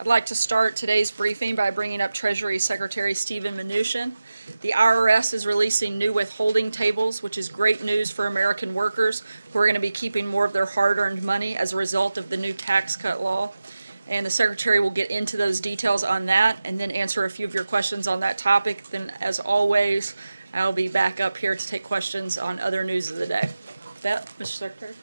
I'd like to start today's briefing by bringing up Treasury Secretary Steven Mnuchin. The IRS is releasing new withholding tables, which is great news for American workers who are going to be keeping more of their hard-earned money as a result of the new tax cut law. And the Secretary will get into those details on that and then answer a few of your questions on that topic. Then, as always, I'll be back up here to take questions on other news of the day. With that, Mr. Secretary.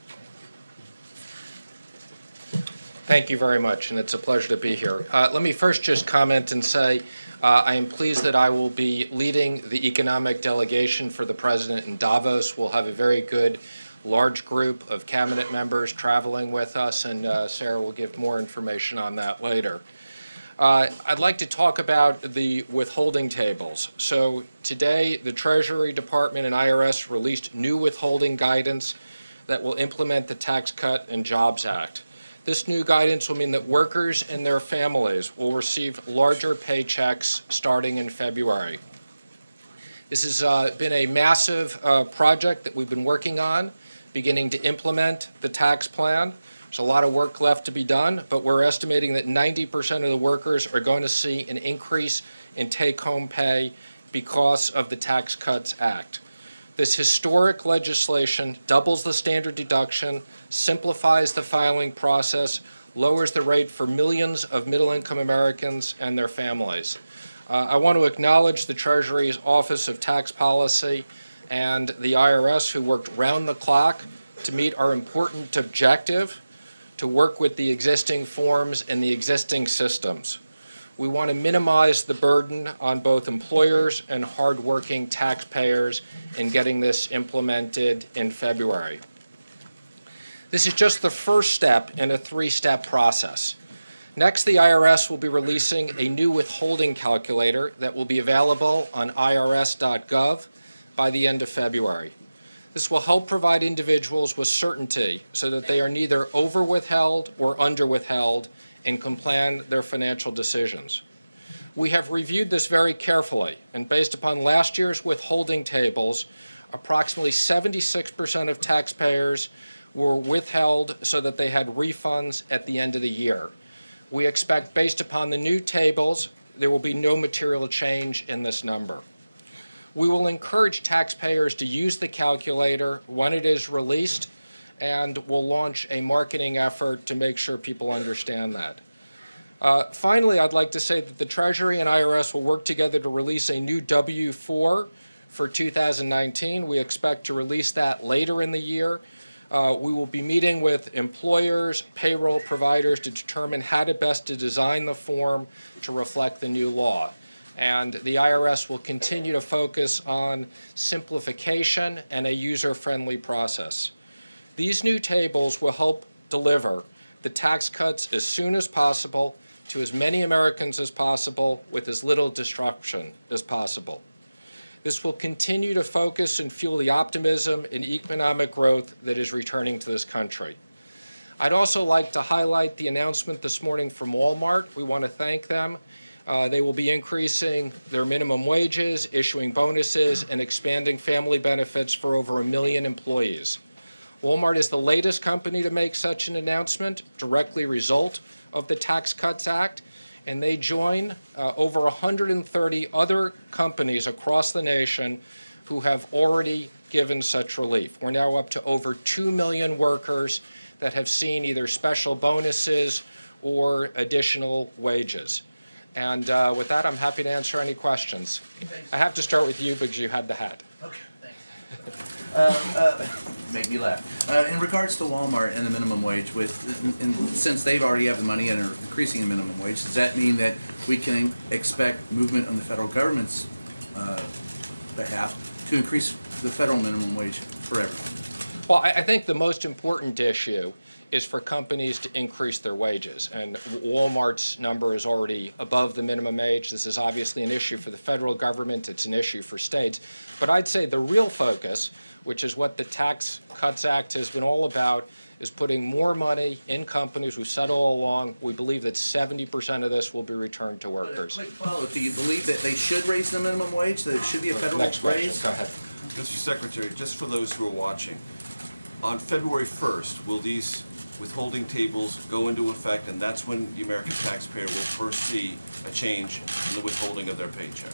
Thank you very much, and it's a pleasure to be here. Let me first just comment and say I am pleased that I will be leading the economic delegation for the President in Davos. We'll have a very good, large group of cabinet members traveling with us, and Sarah will give more information on that later. I'd like to talk about the withholding tables. So today, the Treasury Department and IRS released new withholding guidance that will implement the Tax Cut and Jobs Act. This new guidance will mean that workers and their families will receive larger paychecks starting in February. This has been a massive project that we've been working on, beginning to implement the tax plan. There's a lot of work left to be done, but we're estimating that 90% of the workers are going to see an increase in take-home pay because of the Tax Cuts Act. This historic legislation doubles the standard deduction, simplifies the filing process, lowers the rate for millions of middle-income Americans and their families. I want to acknowledge the Treasury's Office of Tax Policy and the IRS, who worked round the clock to meet our important objective to work with the existing forms and the existing systems. We want to minimize the burden on both employers and hardworking taxpayers in getting this implemented in February. This is just the first step in a three-step process. Next, the IRS will be releasing a new withholding calculator that will be available on irs.gov by the end of February. This will help provide individuals with certainty so that they are neither over-withheld or under-withheld and can plan their financial decisions. We have reviewed this very carefully, and based upon last year's withholding tables, approximately 76% of taxpayers were withheld so that they had refunds at the end of the year. We expect, based upon the new tables, there will be no material change in this number. We will encourage taxpayers to use the calculator when it is released, and we'll launch a marketing effort to make sure people understand that. Finally, I'd like to say that the Treasury and IRS will work together to release a new W-4 for 2019. We expect to release that later in the year. We will be meeting with employers, payroll providers to determine how to best to design the form to reflect the new law. And the IRS will continue to focus on simplification and a user-friendly process. These new tables will help deliver the tax cuts as soon as possible to as many Americans as possible with as little disruption as possible. This will continue to focus and fuel the optimism and economic growth that is returning to this country. I'd also like to highlight the announcement this morning from Walmart. We want to thank them. They will be increasing their minimum wages, issuing bonuses, and expanding family benefits for over 1 million employees. Walmart is the latest company to make such an announcement, directly result of the Tax Cuts Act, and they join over 130 other companies across the nation who have already given such relief. We're now up to over 2 million workers that have seen either special bonuses or additional wages. And with that, I'm happy to answer any questions. Thanks. I have to start with you because you had the hat. Okay, thanks. Make me laugh. In regards to Walmart and the minimum wage, since they've already have the money and are increasing the minimum wage, does that mean that we can expect movement on the federal government's behalf to increase the federal minimum wage for everyone? Well, I think the most important issue is for companies to increase their wages. And Walmart's number is already above the minimum wage. This is obviously an issue for the federal government. It's an issue for states. But I'd say the real focus, which is what the Tax Cuts Act has been all about, is putting more money in companies. We've said all along, we believe that 70% of this will be returned to workers. Quick follow-up. Do you believe that they should raise the minimum wage, that it should be a federal Next question. raise? Go ahead. Mr. Secretary, just for those who are watching, on February 1st, will these withholding tables go into effect, and that's when the American taxpayer will first see a change in the withholding of their paycheck?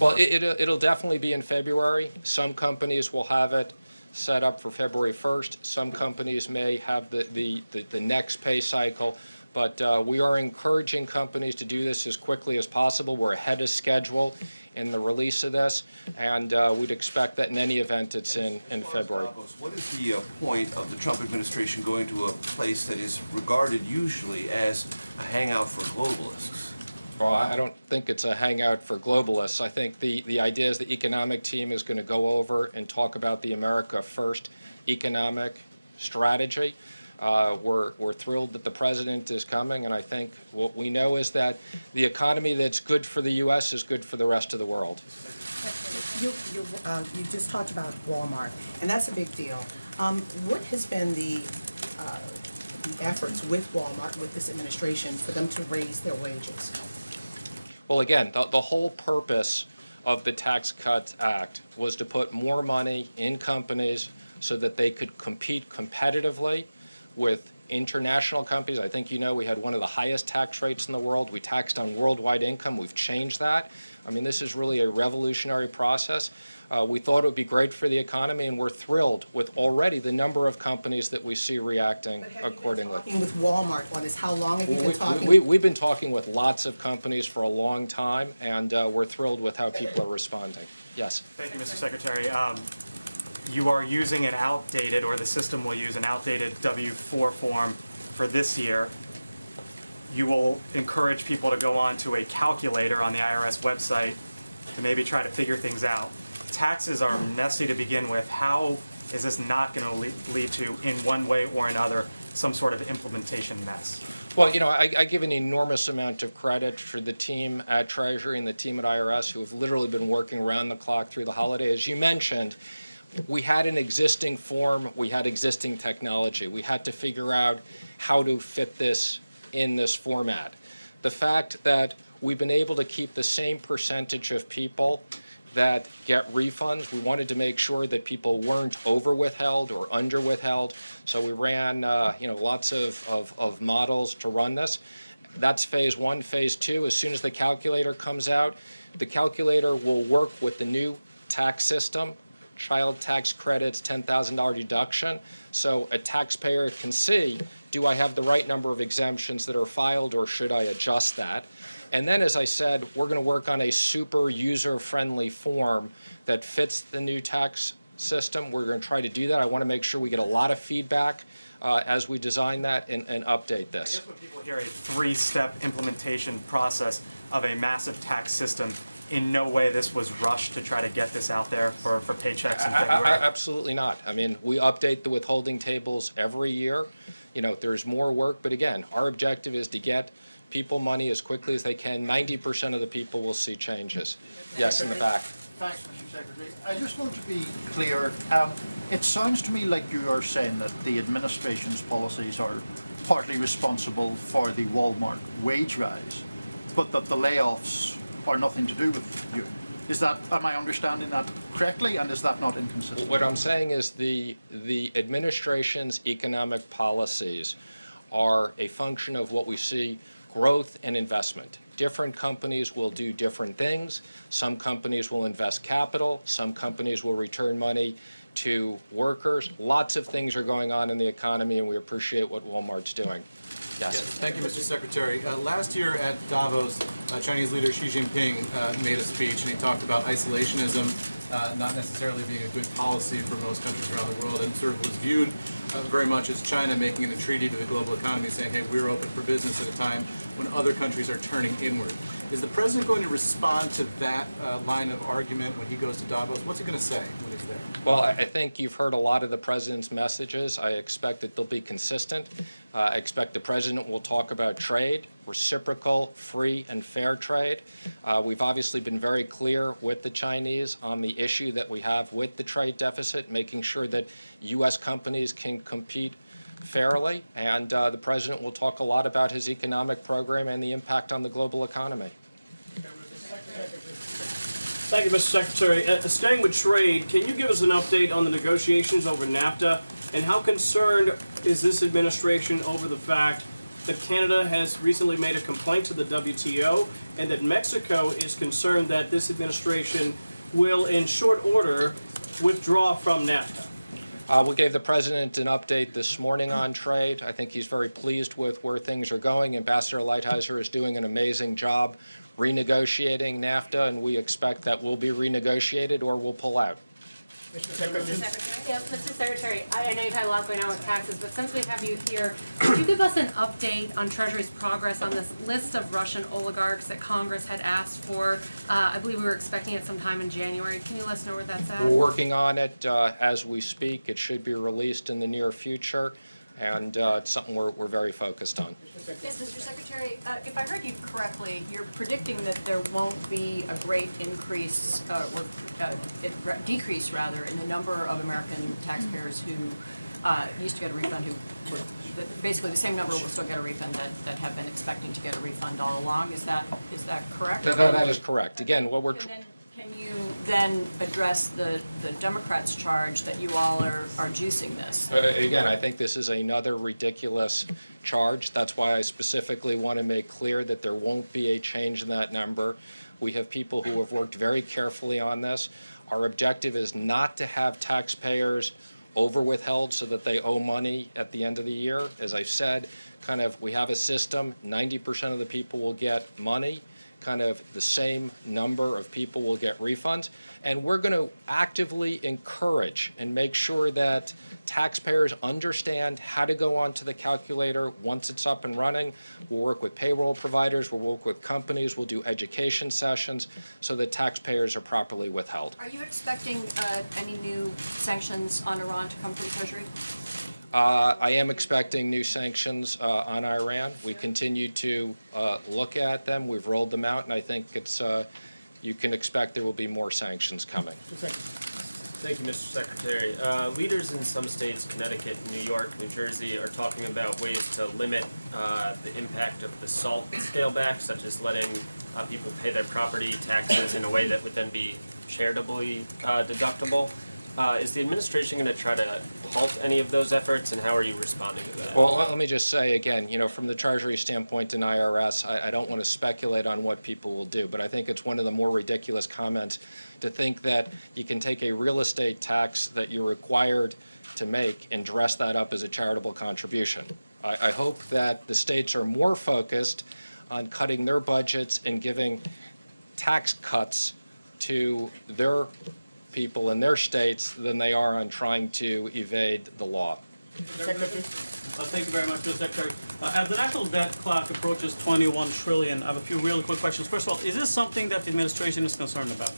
Well, it'll definitely be in February. Some companies will have it set up for February 1st. Some companies may have the next pay cycle. But we are encouraging companies to do this as quickly as possible. We're ahead of schedule in the release of this, and we'd expect that in any event it's in February. What is the point of the Trump administration going to a place that is regarded usually as a hangout for globalists? Well, I don't think it's a hangout for globalists. I think the idea is the economic team is going to go over and talk about the America First economic strategy. We're thrilled that the president is coming, and I think what we know is that the economy that's good for the U.S. is good for the rest of the world. You just talked about Walmart, and that's a big deal. What has been the efforts with Walmart, with this administration, for them to raise their wages? Well, again, the whole purpose of the Tax Cuts Act was to put more money in companies so that they could compete competitively with international companies. I think you know we had one of the highest tax rates in the world. We taxed on worldwide income. We've changed that. I mean, this is really a revolutionary process. We thought it would be great for the economy, and we're thrilled with already the number of companies that we see reacting accordingly. Talking with Walmart on this, how long have you been talking? We've been talking with lots of companies for a long time, and we're thrilled with how people are responding. Yes. Thank you, Mr. Secretary. You are using an outdated, or the system will use an outdated W-4 form for this year. You will encourage people to go on to a calculator on the IRS website to maybe try to figure things out. Taxes are messy to begin with. How is this not going to lead to, in one way or another, some sort of implementation mess? Well, you know, I give an enormous amount of credit for the team at Treasury and the team at IRS who have literally been working around the clock through the holiday. As you mentioned, we had an existing form, we had existing technology. We had to figure out how to fit this in this format. The fact that we've been able to keep the same percentage of people that get refunds, we wanted to make sure that people weren't over withheld or under withheld. So we ran lots of models to run this. That's phase one. Phase two, as soon as the calculator comes out, the calculator will work with the new tax system, child tax credits, $10,000 deduction, so a taxpayer can see, do I have the right number of exemptions that are filed, or should I adjust that? And then, as I said, we're going to work on a super user-friendly form that fits the new tax system. We're going to try to do that. I want to make sure we get a lot of feedback as we design that and update this. I guess when people hear a three-step implementation process of a massive tax system, in no way this was rushed to try to get this out there for paychecks in February? Absolutely not. I mean, we update the withholding tables every year. You know, there's more work, but again, our objective is to get people money as quickly as they can. 90% of the people will see changes. Yes, in the back. Thanks, Mr. Secretary. I just want to be clear. It sounds to me like you are saying that the administration's policies are partly responsible for the Walmart wage rise, but that the layoffs are nothing to do with you. Is that, am I understanding that correctly, and is that not inconsistent? What I'm saying is the administration's economic policies are a function of what we see: growth and investment. Different companies will do different things. Some companies will invest capital. Some companies will return money to workers. Lots of things are going on in the economy, and we appreciate what Walmart's doing. Yes. Thank you, Mr. Secretary. Last year at Davos, Chinese leader Xi Jinping made a speech, and he talked about isolationism not necessarily being a good policy for most countries around the world, and sort of was viewed very much as China making an entreaty to the global economy, saying, hey, we're open for business at a time when other countries are turning inward. Is the president going to respond to that line of argument when he goes to Davos? What's he going to say when he's there? Well, I think you've heard a lot of the president's messages. I expect that they'll be consistent. I expect the president will talk about trade, reciprocal, free, and fair trade. We've obviously been very clear with the Chinese on the issue that we have with the trade deficit, making sure that U.S. companies can compete fairly. And the president will talk a lot about his economic program and the impact on the global economy. Thank you, Mr. Secretary. Staying with trade, can you give us an update on the negotiations over NAFTA And how concerned is this administration over the fact that Canada has recently made a complaint to the WTO and that Mexico is concerned that this administration will, in short order, withdraw from NAFTA? We gave the president an update this morning on trade. I think he's very pleased with where things are going. Ambassador Lighthizer is doing an amazing job renegotiating NAFTA, and we expect that will be renegotiated or we'll pull out. Mr. Secretary? Yes, Mr. Secretary, I know you've had a lot going on with taxes, but since we have you here, could you give us an update on Treasury's progress on this list of Russian oligarchs that Congress had asked for? I believe we were expecting it sometime in January. Can you let us know where that's at? We're working on it as we speak. It should be released in the near future, and it's something we're very focused on. Yes, Mr. Secretary, if I heard you correctly, you're predicting that there won't be a great increase decrease rather in the number of American taxpayers who used to get a refund, who would, basically the same number will still get a refund that have been expecting to get a refund all along. Is that correct? That is correct. Again, what we're Can you then address the Democrats' charge that you all are juicing this? again, I think this is another ridiculous charge. That's why I specifically want to make clear that there won't be a change in that number. We have people who have worked very carefully on this. Our objective is not to have taxpayers over-withheld so that they owe money at the end of the year. As I said, we have a system, 90% of the people will get money. The same number of people will get refunds. And we're going to actively encourage and make sure that taxpayers understand how to go onto the calculator once it's up and running. We'll work with payroll providers. We'll work with companies. We'll do education sessions so that taxpayers are properly withheld. Are you expecting any new sanctions on Iran to come from Treasury? I am expecting new sanctions on Iran. We continue to look at them. We've rolled them out, and I think you can expect there will be more sanctions coming. Thank you, Mr. Secretary. Leaders in some states, Connecticut, New York, New Jersey, are talking about ways to limit the impact of the SALT scale back, such as letting people pay their property taxes in a way that would then be charitably deductible. Is the administration going to try to halt any of those efforts, and how are you responding to that? Well, let me just say again, from the Treasury standpoint and IRS, I don't want to speculate on what people will do, but I think it's one of the more ridiculous comments to think that you can take a real estate tax that you're required to make and dress that up as a charitable contribution. I hope that the states are more focused on cutting their budgets and giving tax cuts to their people in their states than they are on trying to evade the law. Thank you very much, Mr. Secretary. As the national debt clock approaches $21 trillion, I have a few really quick questions. First of all, is this something that the administration is concerned about?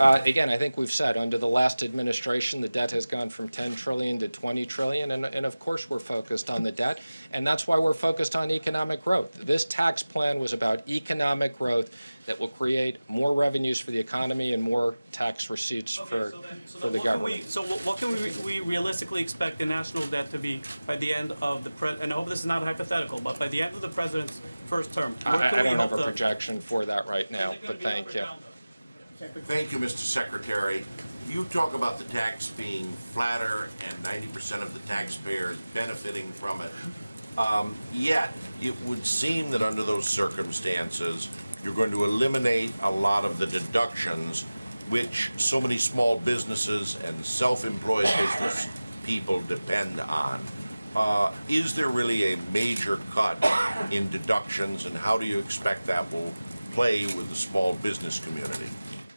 Again, I think we've said under the last administration, the debt has gone from $10 trillion to $20 trillion, and of course we're focused on the debt, and that's why we're focused on economic growth. This tax plan was about economic growth that will create more revenues for the economy and more tax receipts for the government. What can we realistically expect the national debt to be by the end of the and I hope this is not hypothetical, but by the end of the president's first term? I don't have a projection for that right now, but thank you. Thank you, Mr. Secretary. You talk about the tax being flatter and 90% of the taxpayers benefiting from it. Yet, it would seem that under those circumstances, you're going to eliminate a lot of the deductions which so many small businesses and self-employed business people depend on. Is there really a major cut in deductions, and how do you expect that will play with the small business community?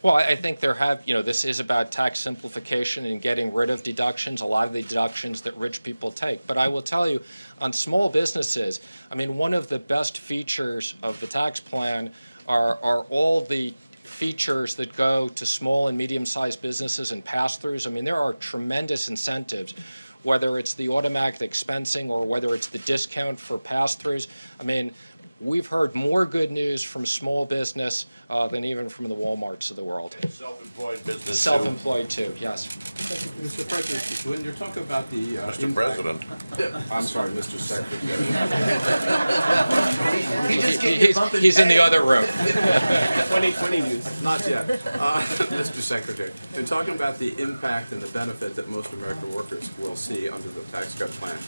Well, I think this is about tax simplification and getting rid of deductions, a lot of the deductions that rich people take. But I will tell you, on small businesses, one of the best features of the tax plan are all the features that go to small and medium-sized businesses and pass-throughs. There are tremendous incentives, whether it's the automatic expensing or whether it's the discount for pass-throughs. We've heard more good news from small business than even from the Walmarts of the world. Self-employed business. Self-employed too, yes. Mr. President, when you're talking about the Mr. President. I'm sorry, Mr. Secretary. He's in the other room. 2020 news. Not yet. Mr. Secretary, in talking about the impact and the benefit that most American workers will see under the tax cut plan,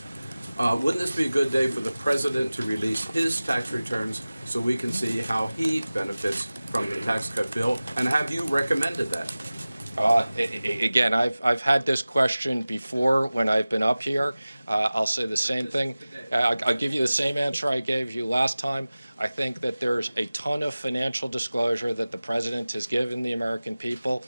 wouldn't this be a good day for the President to release his tax returns so we can see how he benefits from the tax cut bill? And have you recommended that? Again, I've had this question before when I've been up here. I'll say the same thing. I'll give you the same answer I gave you last time. I think that there's a ton of financial disclosure that the President has given the American people.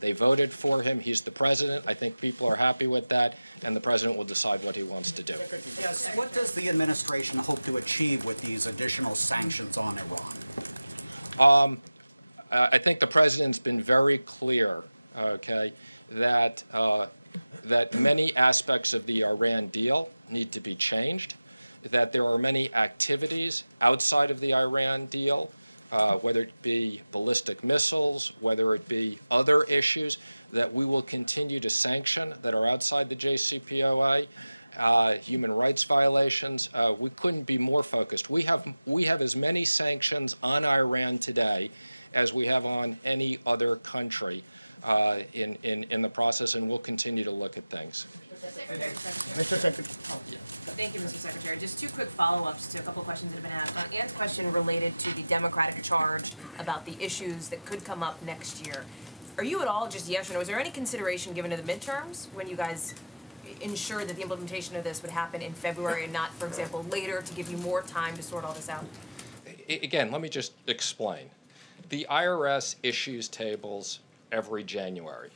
They voted for him. He's the President. I think people are happy with that, and the President will decide what he wants to do. Yes, what does the administration hope to achieve with these additional sanctions on Iran? I think the President's been very clear, okay, that many aspects of the Iran deal need to be changed, that there are many activities outside of the Iran deal, whether it be ballistic missiles, whether it be other issues, that we will continue to sanction that are outside the JCPOA. Human rights violations. We couldn't be more focused. We have as many sanctions on Iran today as we have on any other country in the process, and we'll continue to look at things. Mr. Secretary. Thank you, Mr. Secretary. Just two quick follow-ups to a couple of questions that have been asked. On Ann's question related to the Democratic charge about the issues that could come up next year, are you at all, just yes or no, is there any consideration given to the midterms when you guys ensure that the implementation of this would happen in February and not, for example, later to give you more time to sort all this out? Again, let me just explain. The IRS issues tables every January.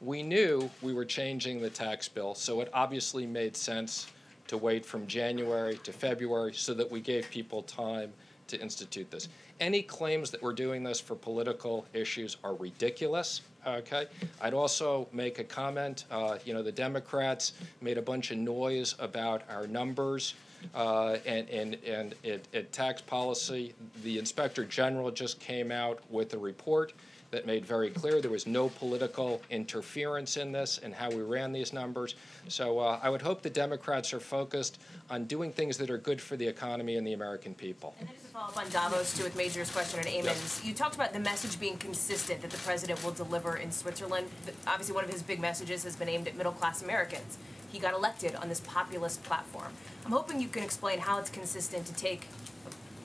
We knew we were changing the tax bill, so it obviously made sense to wait from January to February so that we gave people time to institute this. Any claims that we're doing this for political issues are ridiculous, okay? I'd also make a comment. The Democrats made a bunch of noise about our numbers and tax policy. The Inspector General just came out with a report that made very clear there was no political interference in this and how we ran these numbers. So I would hope the Democrats are focused on doing things that are good for the economy and the American people. And then just to follow up on Davos, too, with Major's question on Amon's, Yes. You talked about the message being consistent that the President will deliver in Switzerland. Obviously, one of his big messages has been aimed at middle-class Americans. He got elected on this populist platform. I'm hoping you can explain how it's consistent to take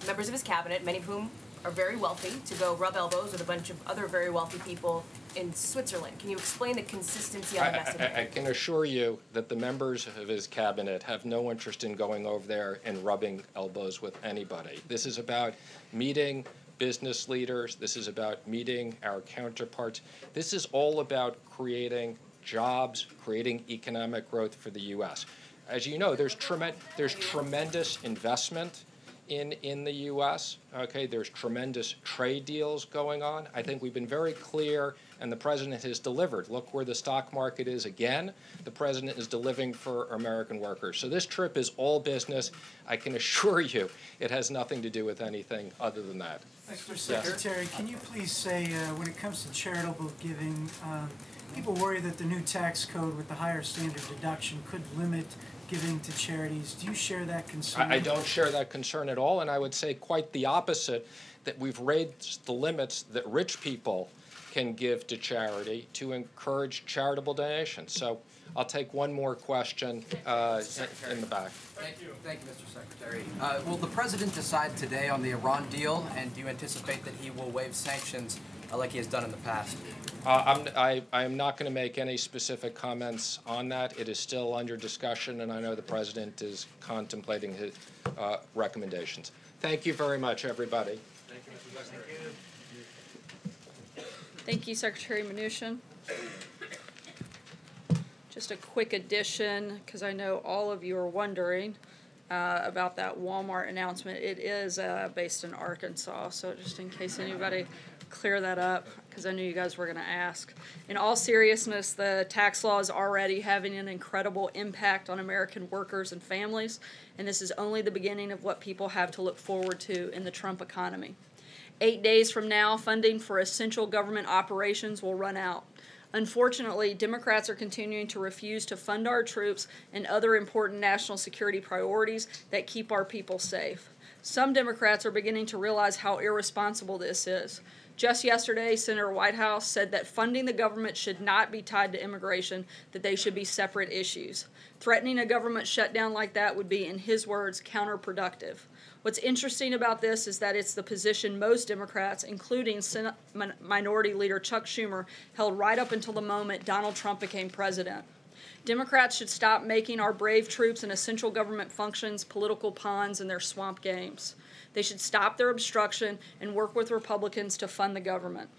members of his cabinet, many of whom are very wealthy, to go rub elbows with a bunch of other very wealthy people in Switzerland. Can you explain the consistency on the message? I can assure you that the members of his cabinet have no interest in going over there and rubbing elbows with anybody. This is about meeting business leaders. This is about meeting our counterparts. This is all about creating jobs, creating economic growth for the U.S. As you know, there's tremendous investment in the U.S., okay? There's tremendous trade deals going on. I think we've been very clear, and the President has delivered. Look where the stock market is again. The President is delivering for American workers. So this trip is all business. I can assure you it has nothing to do with anything other than that. Mr. Secretary, can you please say, when it comes to charitable giving, people worry that the new tax code with the higher standard deduction could limit giving to charities. Do you share that concern? I don't share that concern at all, and I would say quite the opposite, that we've raised the limits that rich people can give to charity to encourage charitable donations. So I'll take one more question in the back. Thank you, Mr. Secretary. Will the President decide today on the Iran deal, and do you anticipate that he will waive sanctions like he has done in the past? I am not going to make any specific comments on that. It is still under discussion, and I know the President is contemplating his recommendations. Thank you very much, everybody. Thank you, Mr. Secretary. Thank you, Secretary Mnuchin. Just a quick addition, because I know all of you are wondering about that Walmart announcement. It is based in Arkansas, so just in case anybody clear that up, because I knew you guys were going to ask. In all seriousness, the tax law is already having an incredible impact on American workers and families, and this is only the beginning of what people have to look forward to in the Trump economy. 8 days from now, funding for essential government operations will run out. Unfortunately, Democrats are continuing to refuse to fund our troops and other important national security priorities that keep our people safe. Some Democrats are beginning to realize how irresponsible this is. Just yesterday, Senator Whitehouse said that funding the government should not be tied to immigration, that they should be separate issues. Threatening a government shutdown like that would be, in his words, counterproductive. What's interesting about this is that it's the position most Democrats, including Senate Minority Leader Chuck Schumer, held right up until the moment Donald Trump became president. Democrats should stop making our brave troops and essential government functions political pawns in their swamp games. They should stop their obstruction and work with Republicans to fund the government.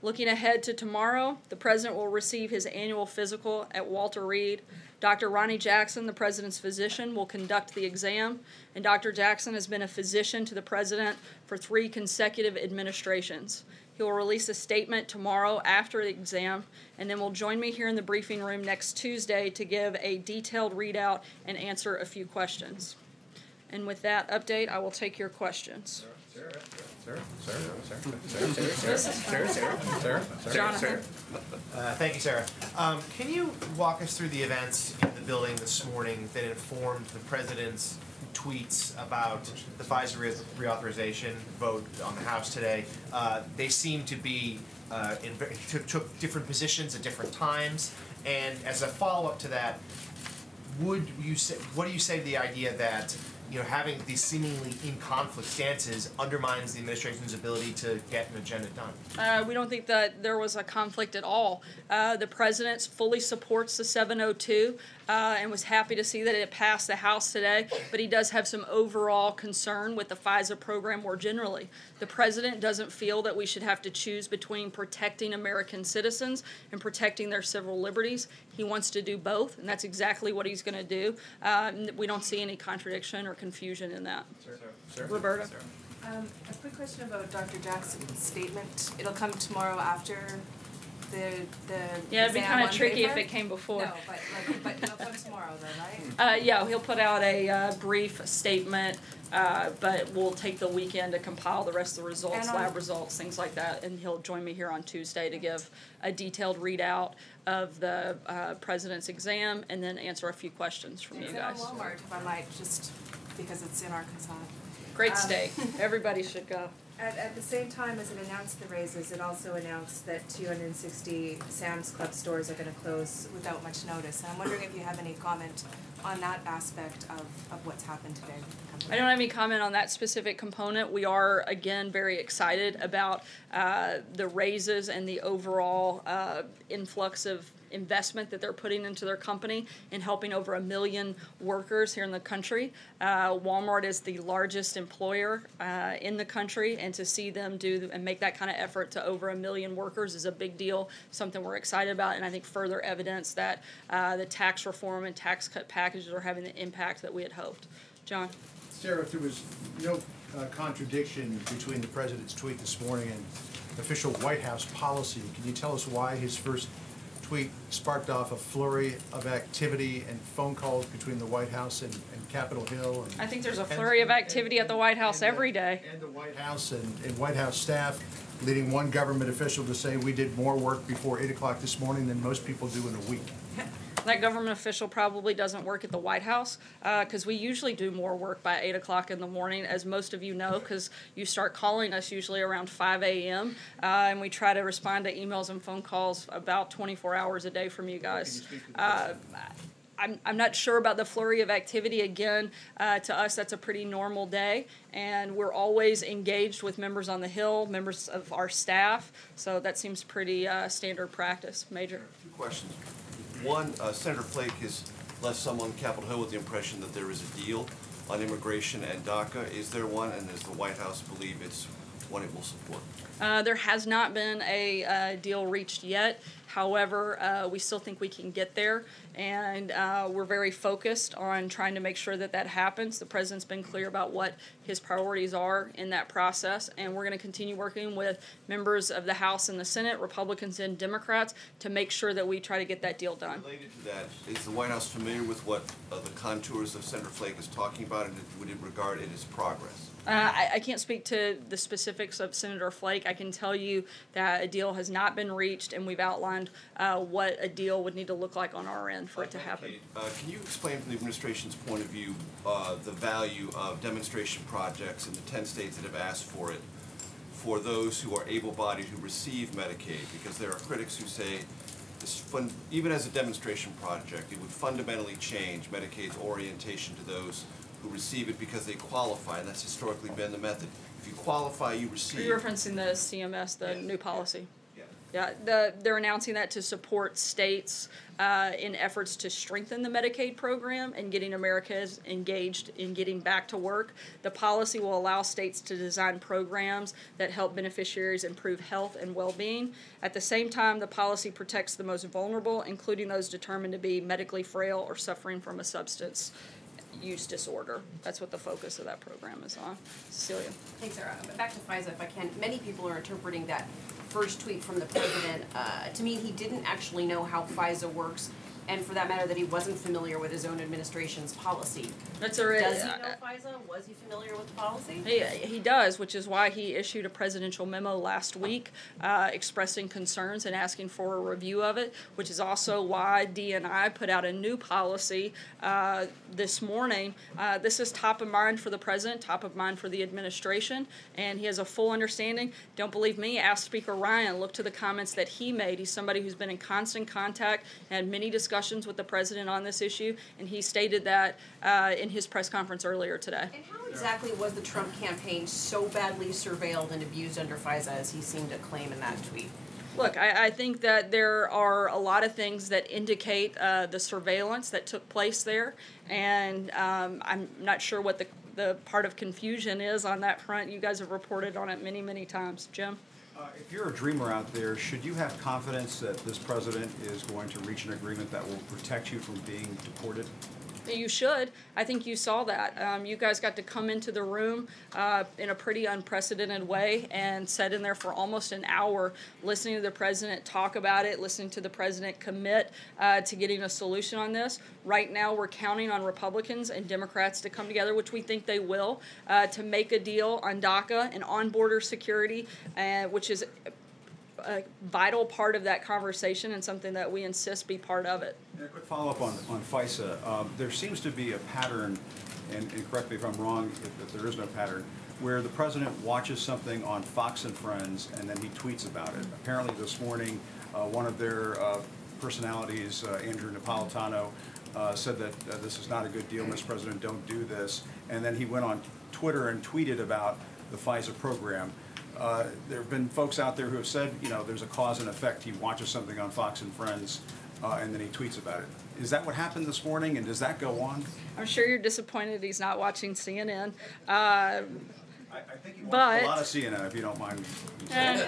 Looking ahead to tomorrow, the President will receive his annual physical at Walter Reed. Dr. Ronnie Jackson, the President's physician, will conduct the exam, and Dr. Jackson has been a physician to the President for 3 consecutive administrations. He will release a statement tomorrow after the exam, and then will join me here in the briefing room next Tuesday to give a detailed readout and answer a few questions. And with that update, I will take your questions. Thank you, Sarah. Can you walk us through the events in the building this morning that informed the President's tweets about the Pfizer reauthorization vote on the House today? They seem to be took different positions at different times. And as a follow-up to that, what do you say to the idea that having these seemingly in conflict stances undermines the administration's ability to get an agenda done? We don't think that there was a conflict at all. The President fully supports the 702 and was happy to see that it passed the House today, but he does have some overall concern with the FISA program more generally. The President doesn't feel that we should have to choose between protecting American citizens and protecting their civil liberties. He wants to do both, and that's exactly what he's going to do. We don't see any contradiction or confusion in that. Roberta? A quick question about Dr. Jackson's statement. It'll come tomorrow after the yeah, it'd be kind of tricky paper? if it came before. No, but it'll come tomorrow though, right? Yeah, he'll put out a brief statement, but we'll take the weekend to compile the rest of the results, lab results, things like that, and he'll join me here on Tuesday to give a detailed readout of the President's exam and then answer a few questions from you guys. It's in Walmart, if I might, just because it's in Arkansas. Great steak. Everybody should go. At the same time as it announced the raises, it also announced that 260 Sam's Club stores are going to close without much notice. And I'm wondering if you have any comment on that aspect of what's happened today with the company. I don't have any comment on that specific component. We are, again, very excited about the raises and the overall influx of investment that they're putting into their company in helping over 1 million workers here in the country. Walmart is the largest employer in the country, and to see them do and make that kind of effort to over 1 million workers is a big deal, something we're excited about, and I think further evidence that the tax reform and tax cut packages are having the impact that we had hoped. John? Sarah, if there was no contradiction between the President's tweet this morning and official White House policy, can you tell us why his first tweet sparked off a flurry of activity and phone calls between the White House and Capitol Hill? I think there's a flurry of activity at the White House every day. And the White House and White House staff leading one government official to say we did more work before 8 o'clock this morning than most people do in a week. That government official probably doesn't work at the White House because we usually do more work by 8 o'clock in the morning, as most of you know, because you start calling us usually around 5 a.m. And we try to respond to emails and phone calls about 24 hours a day from you guys. I'm not sure about the flurry of activity. Again, to us, that's a pretty normal day, and we're always engaged with members on the Hill, members of our staff, so that seems pretty standard practice. Major? 2 questions. One, Senator Flake has left some on Capitol Hill with the impression that there is a deal on immigration and DACA. Is there one, and does the White House believe it's one it will support? There has not been a deal reached yet. However, we still think we can get there, and we're very focused on trying to make sure that that happens. The President's been clear about what his priorities are in that process, and we're going to continue working with members of the House and the Senate, Republicans and Democrats, to make sure that we try to get that deal done. Related to that, is the White House familiar with what the contours of Senator Flake is talking about, and would it regard it as progress? I can't speak to the specifics of Senator Flake. I can tell you that a deal has not been reached, and we've outlined what a deal would need to look like on our end for it to happen. Can you explain from the administration's point of view the value of demonstration projects in the 10 states that have asked for it for those who are able-bodied who receive Medicaid? Because there are critics who say this even as a demonstration project, it would fundamentally change Medicaid's orientation to those who receive it because they qualify, and that's historically been the method. If you qualify, you receive. Are you referencing the CMS, the new policy? Yeah. Yeah, they're announcing that to support states in efforts to strengthen the Medicaid program and getting Americans engaged in getting back to work. The policy will allow states to design programs that help beneficiaries improve health and well-being. At the same time, the policy protects the most vulnerable, including those determined to be medically frail or suffering from a substance use disorder. That's what the focus of that program is on. Cecilia. Thanks, Sarah. Back to FISA, if I can. Many people are interpreting that first tweet from the president to mean he didn't actually know how FISA works, and for that matter, that he wasn't familiar with his own administration's policy. Does he know FISA? Was he familiar with the policy? He does, which is why he issued a presidential memo last week expressing concerns and asking for a review of it, which is also why DNI put out a new policy this morning. This is top of mind for the president, top of mind for the administration, and he has a full understanding. Don't believe me? Ask Speaker Ryan. Look to the comments that he made. He's somebody who's been in constant contact and had many discussions with the president on this issue, and he stated that in his press conference earlier today. And how exactly was the Trump campaign so badly surveilled and abused under FISA as he seemed to claim in that tweet? Look, I think that there are a lot of things that indicate the surveillance that took place there, and I'm not sure what the part of confusion is on that front. You guys have reported on it many, many times. Jim? If you're a dreamer out there, should you have confidence that this president is going to reach an agreement that will protect you from being deported? You should. I think you saw that. You guys got to come into the room in a pretty unprecedented way and sat in there for almost an hour listening to the president talk about it, listening to the president commit to getting a solution on this. Right now we're counting on Republicans and Democrats to come together, which we think they will, to make a deal on DACA and on border security, which is a vital part of that conversation and something that we insist be part of it. And a quick follow-up on FISA. There seems to be a pattern, and correct me if I'm wrong, if there is no pattern, where the president watches something on Fox and Friends and then he tweets about it. Apparently this morning, one of their personalities, Andrew Napolitano, said that this is not a good deal, Mr. President, don't do this. And then he went on Twitter and tweeted about the FISA program. There have been folks out there who have said, you know, there's a cause and effect. He watches something on Fox and Friends, and then he tweets about it. Is that what happened this morning, and does that go on? I'm sure you're disappointed he's not watching CNN. I think he watched a lot of CNN, if you don't mind me saying.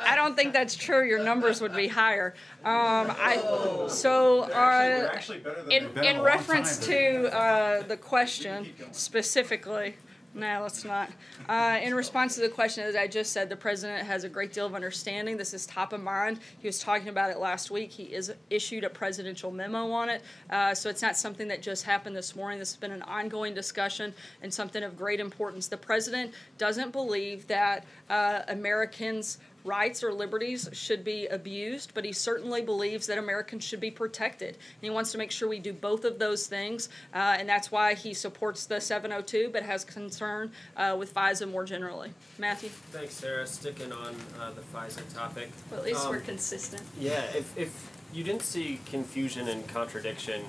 I don't think that's true. Your numbers would be higher. In reference to the question specifically, no, let's not. In response to the question, as I just said, the president has a great deal of understanding. This is top of mind. He was talking about it last week. He issued a presidential memo on it. So it's not something that just happened this morning. This has been an ongoing discussion and something of great importance. The president doesn't believe that Americans' rights or liberties should be abused, but he certainly believes that Americans should be protected. And he wants to make sure we do both of those things, and that's why he supports the 702, but has concern with FISA more generally. Matthew? Thanks, Sarah. Sticking on the FISA topic. Well, at least we're consistent. Yeah, if you didn't see confusion and contradiction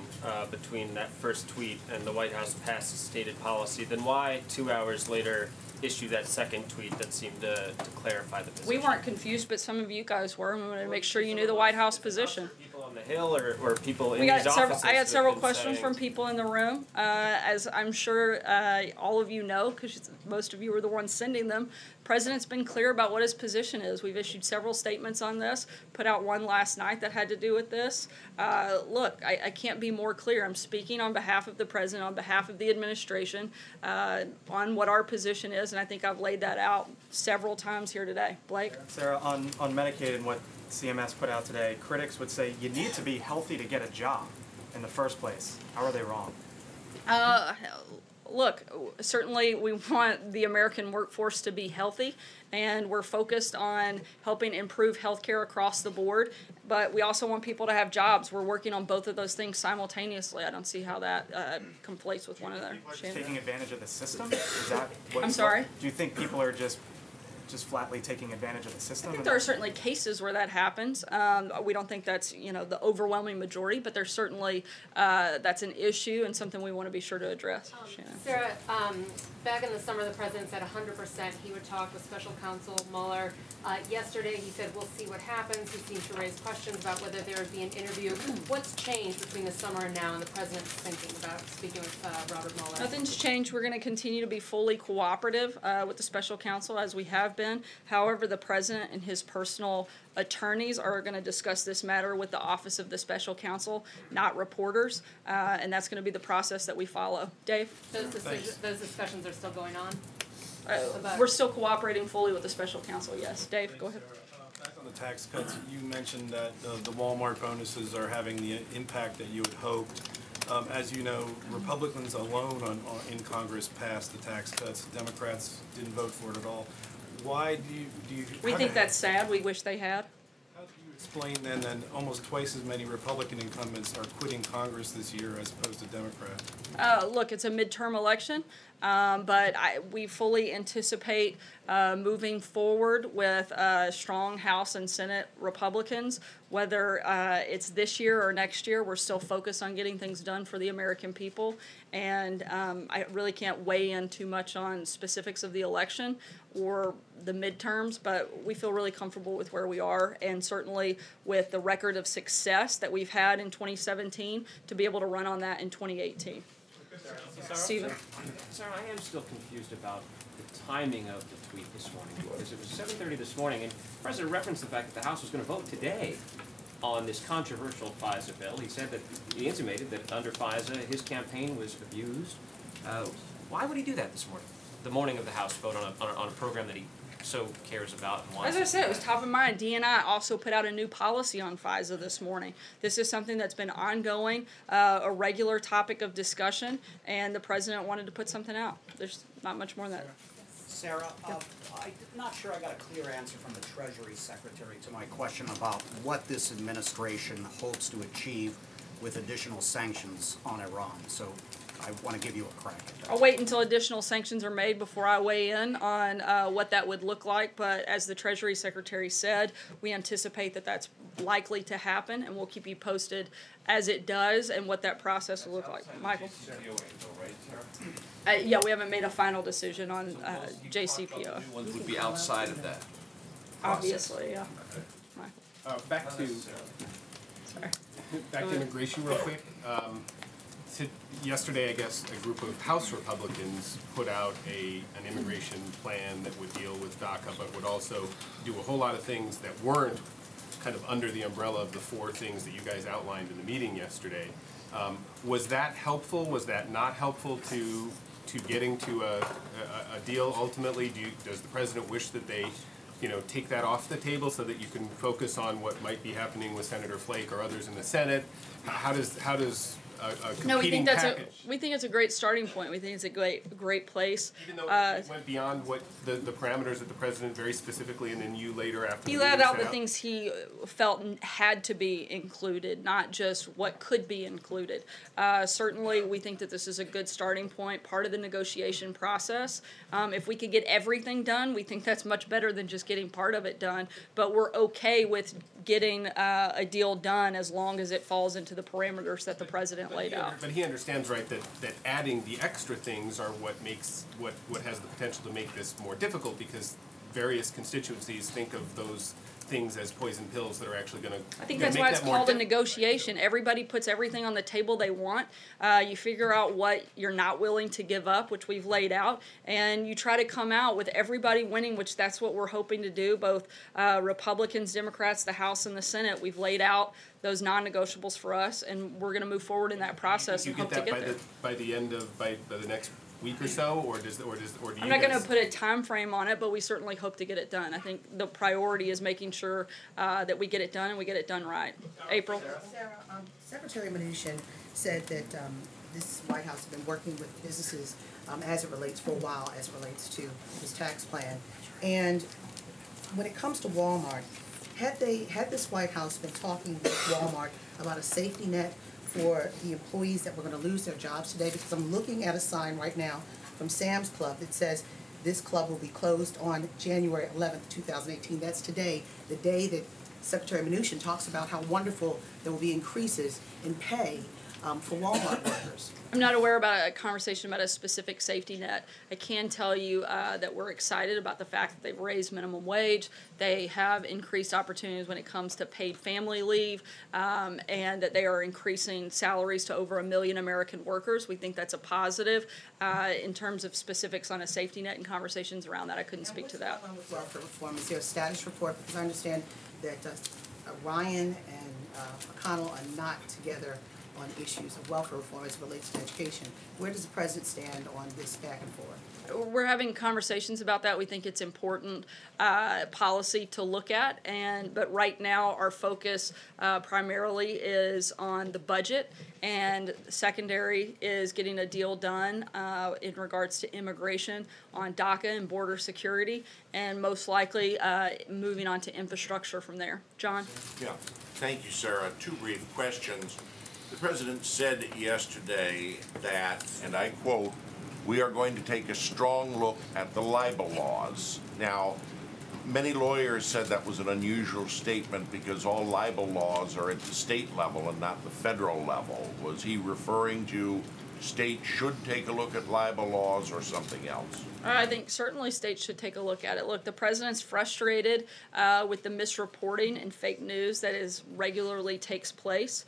between that first tweet and the White House past stated policy, then why 2 hours later issue that second tweet that seemed to clarify the position? We weren't confused, but some of you guys were. We wanted to make sure you knew the White House position. People on the Hill or people in these offices? I got several questions from people in the room. As I'm sure all of you know, because most of you were the ones sending them, the President's been clear about what his position is. We've issued several statements on this, put out one last night that had to do with this. Look, I can't be more clear. I'm speaking on behalf of the President, on behalf of the administration, on what our position is, and I think I've laid that out several times here today. Blake? Sarah, on Medicaid and what CMS put out today, critics would say you need to be healthy to get a job in the first place. How are they wrong? look, certainly we want the American workforce to be healthy, and we're focused on helping improve healthcare across the board, but we also want people to have jobs. We're working on both of those things simultaneously. I don't see how that conflates with one another. Taking advantage of the system? Is that what? I'm sorry? Do you think people are just flatly taking advantage of the system? I think there are certainly cases where that happens. We don't think that's the overwhelming majority, but there's certainly that's an issue and something we want to be sure to address. Sarah, back in the summer, the president said 100% he would talk with Special Counsel Mueller. Yesterday, he said we'll see what happens. He seemed to raise questions about whether there would be an interview. What's changed between the summer and now, and the president's thinking about speaking with Robert Mueller? Nothing's changed. We're going to continue to be fully cooperative with the special counsel as we have been. However, the president and his personal attorneys are going to discuss this matter with the Office of the Special Counsel, not reporters, and that's going to be the process that we follow. Dave? Those discussions are still going on? We're still cooperating fully with the special counsel, yes. Dave, go ahead. Back on the tax cuts, you mentioned that the Walmart bonuses are having the impact that you had hoped. As you know, Republicans alone in Congress passed the tax cuts. Democrats didn't vote for it at all. Why do you We think that's sad. We wish they had. How do you explain then that almost twice as many Republican incumbents are quitting Congress this year as opposed to Democrats? Look, it's a midterm election, but we fully anticipate moving forward with strong House and Senate Republicans. Whether it's this year or next year, we're still focused on getting things done for the American people. And I really can't weigh in too much on specifics of the election or the midterms, but we feel really comfortable with where we are, and certainly with the record of success that we've had in 2017 to be able to run on that in 2018. Stephen? Sarah, I am still confused about the timing of the tweet this morning, because it was 7:30 this morning, and the president referenced the fact that the House was going to vote today on this controversial FISA bill. He said that, he intimated that under FISA, his campaign was abused. Why would he do that this morning, the morning of the House vote on a program that he so cares about and wants? As I said, it was top of mind. DNI also put out a new policy on FISA this morning. This is something that's been ongoing, a regular topic of discussion, and the president wanted to put something out. There's not much more than that. Sarah, I'm not sure I got a clear answer from the Treasury Secretary to my question about what this administration hopes to achieve with additional sanctions on Iran. So I want to give you a crack at that. I'll wait until additional sanctions are made before I weigh in on what that would look like, but as the Treasury Secretary said, we anticipate that that's likely to happen, and we'll keep you posted as it does and what that process will look like. Michael? Yeah, we haven't made a final decision on JCPOA. New ones would be outside of that. Obviously, yeah. Back to immigration real quick. Yesterday, I guess, a group of House Republicans put out an immigration plan that would deal with DACA, but would also do a whole lot of things that weren't kind of under the umbrella of the four things that you guys outlined in the meeting yesterday. Was that helpful? Was that not helpful to getting to a deal ultimately? Does the president wish that they take that off the table so that you can focus on what might be happening with Senator Flake or others in the Senate? How does a competing package? We think it's a great starting point. We think it's a great place. Even though it went beyond what the parameters that the president very specifically, and then you later after he the laid out the set things he felt had to be included, not just what could be included. Certainly, we think that this is a good starting point, part of the negotiation process. If we could get everything done, we think that's much better than just getting part of it done. But we're okay with getting a deal done as long as it falls into the parameters that the president laid out. But he understands, right, that adding the extra things are what makes what has the potential to make this more difficult, because various constituencies think of those things as poison pills that are actually going to. I think that's why it's called a negotiation. Everybody puts everything on the table they want. You figure out what you're not willing to give up, which we've laid out, and you try to come out with everybody winning, which that's what we're hoping to do. Both Republicans, Democrats, the House, and the Senate. We've laid out those non-negotiables for us, and we're going to move forward in that process and hope to get there. By the next week or so, or do you? I'm not going to put a time frame on it, but we certainly hope to get it done. I think the priority is making sure that we get it done and we get it done right. April? Sarah, Secretary Mnuchin said that this White House has been working with businesses as it relates for a while, as it relates to this tax plan. And when it comes to Walmart, had this White House been talking with Walmart about a safety net for the employees that were going to lose their jobs today? Because I'm looking at a sign right now from Sam's Club that says this club will be closed on January 11th, 2018. That's today, the day that Secretary Mnuchin talks about how wonderful there will be increases in pay for Walmart workers. I'm not aware about a conversation about a specific safety net. I can tell you that we're excited about the fact that they've raised minimum wage. They have increased opportunities when it comes to paid family leave, and that they are increasing salaries to over 1 million American workers. We think that's a positive. In terms of specifics on a safety net and conversations around that, I couldn't speak to that. With welfare reform, is there a status report? Because I understand that Ryan and McConnell are not together on issues of welfare reform as it relates to education. Where does the president stand on this back and forth? We're having conversations about that. We think it's important policy to look at, but right now our focus primarily is on the budget, and secondary is getting a deal done in regards to immigration on DACA and border security, and most likely moving on to infrastructure from there. John? Yeah, thank you, Sarah. Two brief questions. The President said yesterday that, and I quote, "We are going to take a strong look at the libel laws." Now, many lawyers said that was an unusual statement because all libel laws are at the state level and not the federal level. Was he referring to states should take a look at libel laws or something else? I think certainly states should take a look at it. Look, the president's frustrated with the misreporting and fake news that regularly takes place.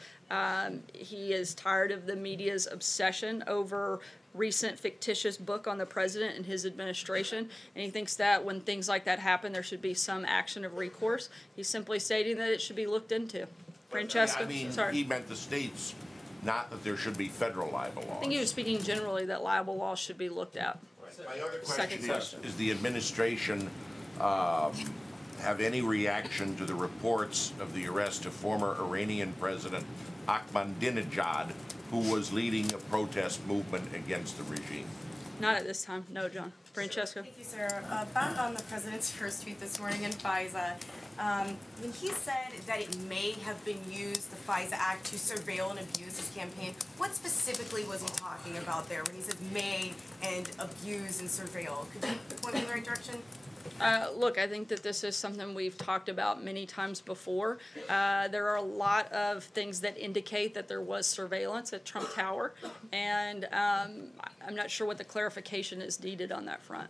He is tired of the media's obsession over recent fictitious book on the president and his administration, and he thinks that when things like that happen, there should be some action of recourse. He's simply stating that it should be looked into. Francesca? I mean, Sorry. he meant the states, not that there should be federal libel laws. I think he was speaking generally that libel laws should be looked at. My other question is the administration have any reaction to the reports of the arrest of former Iranian President Ahmadinejad, who was leading a protest movement against the regime? Not at this time. No, John. Francesca? Thank you, Sarah. Back on the president's first tweet this morning in FISA, when he said that it may have been used, the FISA Act, to surveil and abuse his campaign, what specifically was he talking about there when he said may and abuse and surveil? Could you point me in the right direction? Look, I think that this is something we've talked about many times before. There are a lot of things that indicate that there was surveillance at Trump Tower, and I'm not sure what the clarification is needed on that front.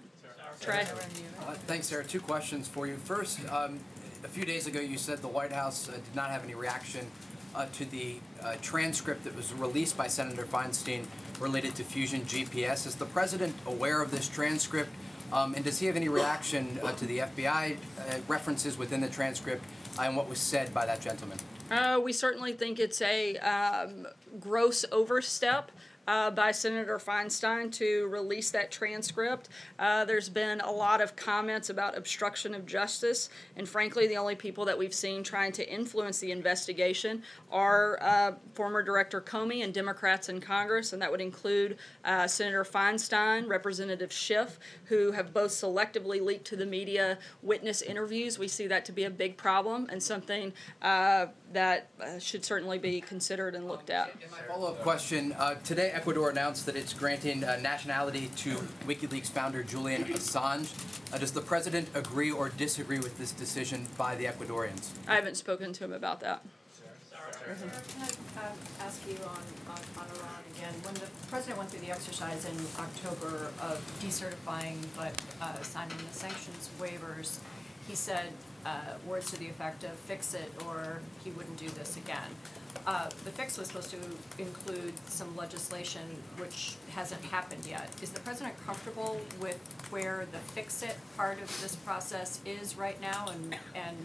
Trey? Thanks, Sarah. Two questions for you. First, a few days ago you said the White House did not have any reaction to the transcript that was released by Senator Feinstein related to Fusion GPS. Is the president aware of this transcript? And does he have any reaction to the FBI references within the transcript and what was said by that gentleman? We certainly think it's a gross overstep by Senator Feinstein to release that transcript. There's been a lot of comments about obstruction of justice, and frankly, the only people that we've seen trying to influence the investigation are former Director Comey and Democrats in Congress, and that would include Senator Feinstein, Representative Schiff, who have both selectively leaked to the media witness interviews. We see that to be a big problem and something that should certainly be considered and looked at. My follow-up question, today Ecuador announced that it's granting nationality to WikiLeaks founder Julian Assange. Does the president agree or disagree with this decision by the Ecuadorians? I haven't spoken to him about that. Can I ask you on Iran again? When the president went through the exercise in October of decertifying but signing the sanctions waivers, he said words to the effect of fix it or he wouldn't do this again. The fix was supposed to include some legislation which hasn't happened yet. Is the president comfortable with where the fix it part of this process is right now, and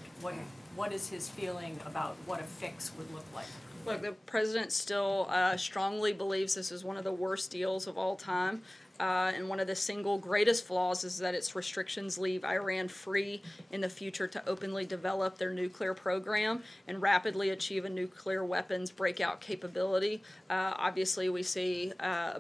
what is his feeling about what a fix would look like? Look, the president still strongly believes this is one of the worst deals of all time. And one of the single greatest flaws is that its restrictions leave Iran free in the future to openly develop their nuclear program and rapidly achieve a nuclear weapons breakout capability. Obviously, we see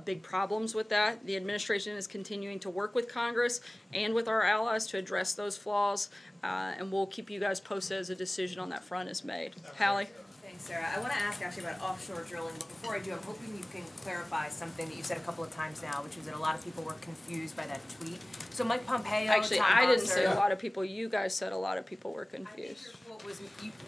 big problems with that. The administration is continuing to work with Congress and with our allies to address those flaws, and we'll keep you guys posted as a decision on that front is made. Hallie? Thanks, Sarah. I want to ask actually about offshore drilling, but before I do, I'm hoping you can clarify something that you said a couple of times now, which was that a lot of people were confused by that tweet. So Mike Pompeo, Actually, Tom I didn't Boster, say a lot of people. You guys said a lot of people were confused.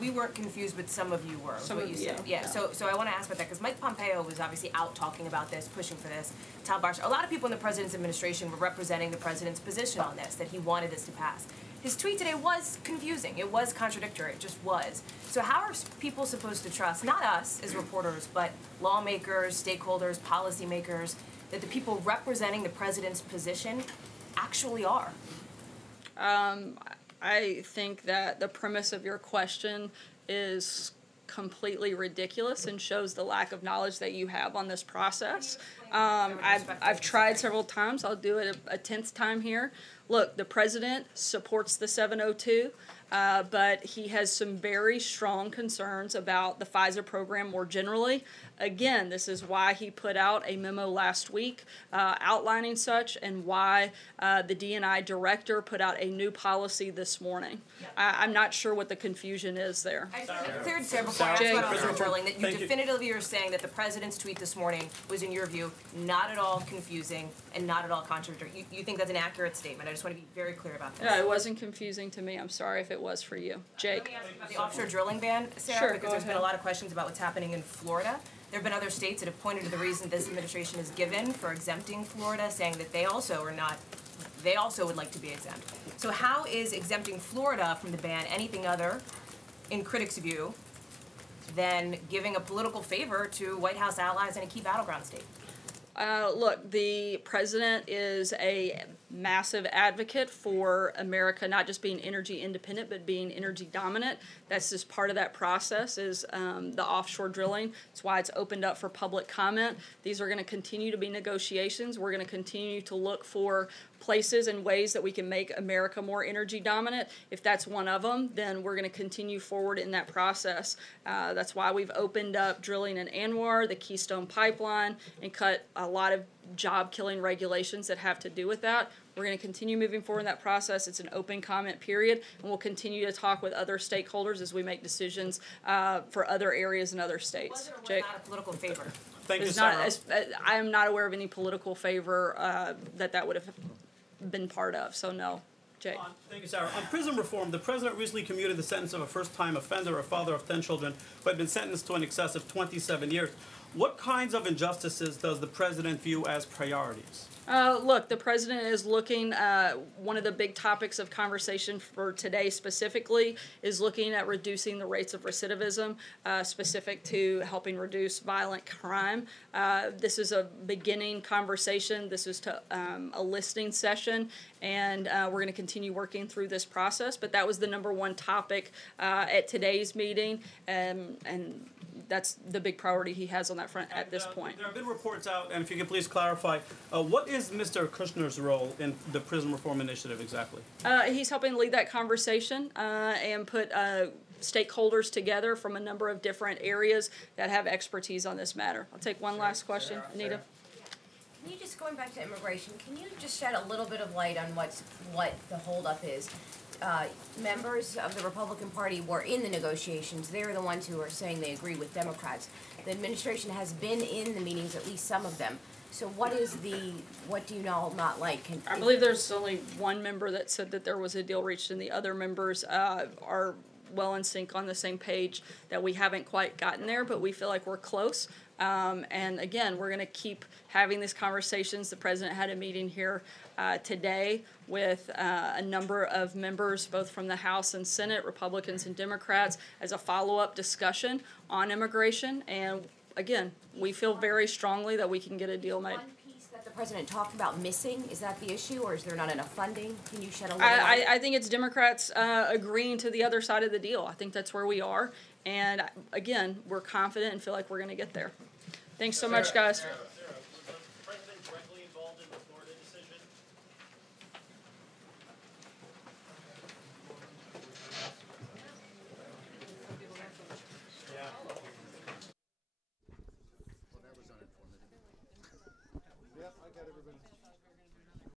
we weren't confused, but some of you were. is Some what of you you, said. yeah. So I want to ask about that because Mike Pompeo was obviously out talking about this, pushing for this. Tom Boster, a lot of people in the president's administration were representing the president's position on this, that he wanted this to pass. His tweet today was confusing. It was contradictory. It just was. So how are people supposed to trust, not us as reporters, but lawmakers, stakeholders, policymakers, that the people representing the president's position actually are? I think that the premise of your question is completely ridiculous and shows the lack of knowledge that you have on this process. I've tried several times. I'll do it a 10th time here. Look, the president supports the 702, but he has some very strong concerns about the FISA program more generally. Again, this is why he put out a memo last week outlining such, and why the D&I director put out a new policy this morning. I'm not sure what the confusion is there. I just want to be clear, Sarah, before I ask about offshore drilling, that you definitively are saying that the president's tweet this morning was, in your view, not at all confusing and not at all contradictory. You think that's an accurate statement? I just want to be very clear about this. Yeah, it wasn't confusing to me. I'm sorry if it was for you. Jake? Let me ask you about the offshore drilling ban, Sarah, Sure, because go there's been ahead. a lot of questions about what's happening in Florida. There have been other states that have pointed to the reason this administration is given for exempting Florida, saying that they also would like to be exempt. So how is exempting Florida from the ban anything other, in critics' view, than giving a political favor to White House allies in a key battleground state? Look, the president is a massive advocate for America not just being energy independent, but being energy dominant. That's just part of that process is the offshore drilling. It's why it's opened up for public comment. These are going to continue to be negotiations. We're going to continue to look for places and ways that we can make America more energy dominant. If that's one of them, then we're going to continue forward in that process. That's why we've opened up drilling in Anwar, the Keystone Pipeline, and cut a lot of job-killing regulations that have to do with that. We're going to continue moving forward in that process. It's an open comment period, and we'll continue to talk with other stakeholders as we make decisions for other areas and other states. Was it or was not a political favor? Thank you, Sarah. I am not aware of any political favor that would have been part of, so no. Jay. Thank you, Sarah. On prison reform, the president recently commuted the sentence of a first-time offender, a father of 10 children, who had been sentenced to an excess of 27 years. What kinds of injustices does the president view as priorities? Look, the president is looking, one of the big topics of conversation for today specifically is looking at reducing the rates of recidivism, specific to helping reduce violent crime. This is a beginning conversation. This is to a listening session, and we're going to continue working through this process. But that was the #1 topic at today's meeting, and that's the big priority he has on that front at this point. There have been reports out, and if you could please clarify, what is Mr. Kushner's role in the prison reform initiative exactly? He's helping lead that conversation and put stakeholders together from a number of different areas that have expertise on this matter. I'll take one last question. Anita? Can you just, going back to immigration, can you just shed a little bit of light on what the holdup is? Members of the Republican Party were in the negotiations. They're the ones who are saying they agree with Democrats. The administration has been in the meetings, at least some of them. So what do you all not like? I believe there's only one member that said that there was a deal reached, and the other members are well in sync on the same page that we haven't quite gotten there, but we feel like we're close. And again, we're going to keep having these conversations. The president had a meeting here today with a number of members, both from the House and Senate, Republicans and Democrats, as a follow-up discussion on immigration. And again, we feel very strongly that we can get a deal made. One piece that the president talked about missing, is that the issue, or is there not enough funding? Can you shed a little light? I think it's Democrats agreeing to the other side of the deal. I think that's where we are. And again, we're confident and feel like we're going to get there. Thanks so much, guys.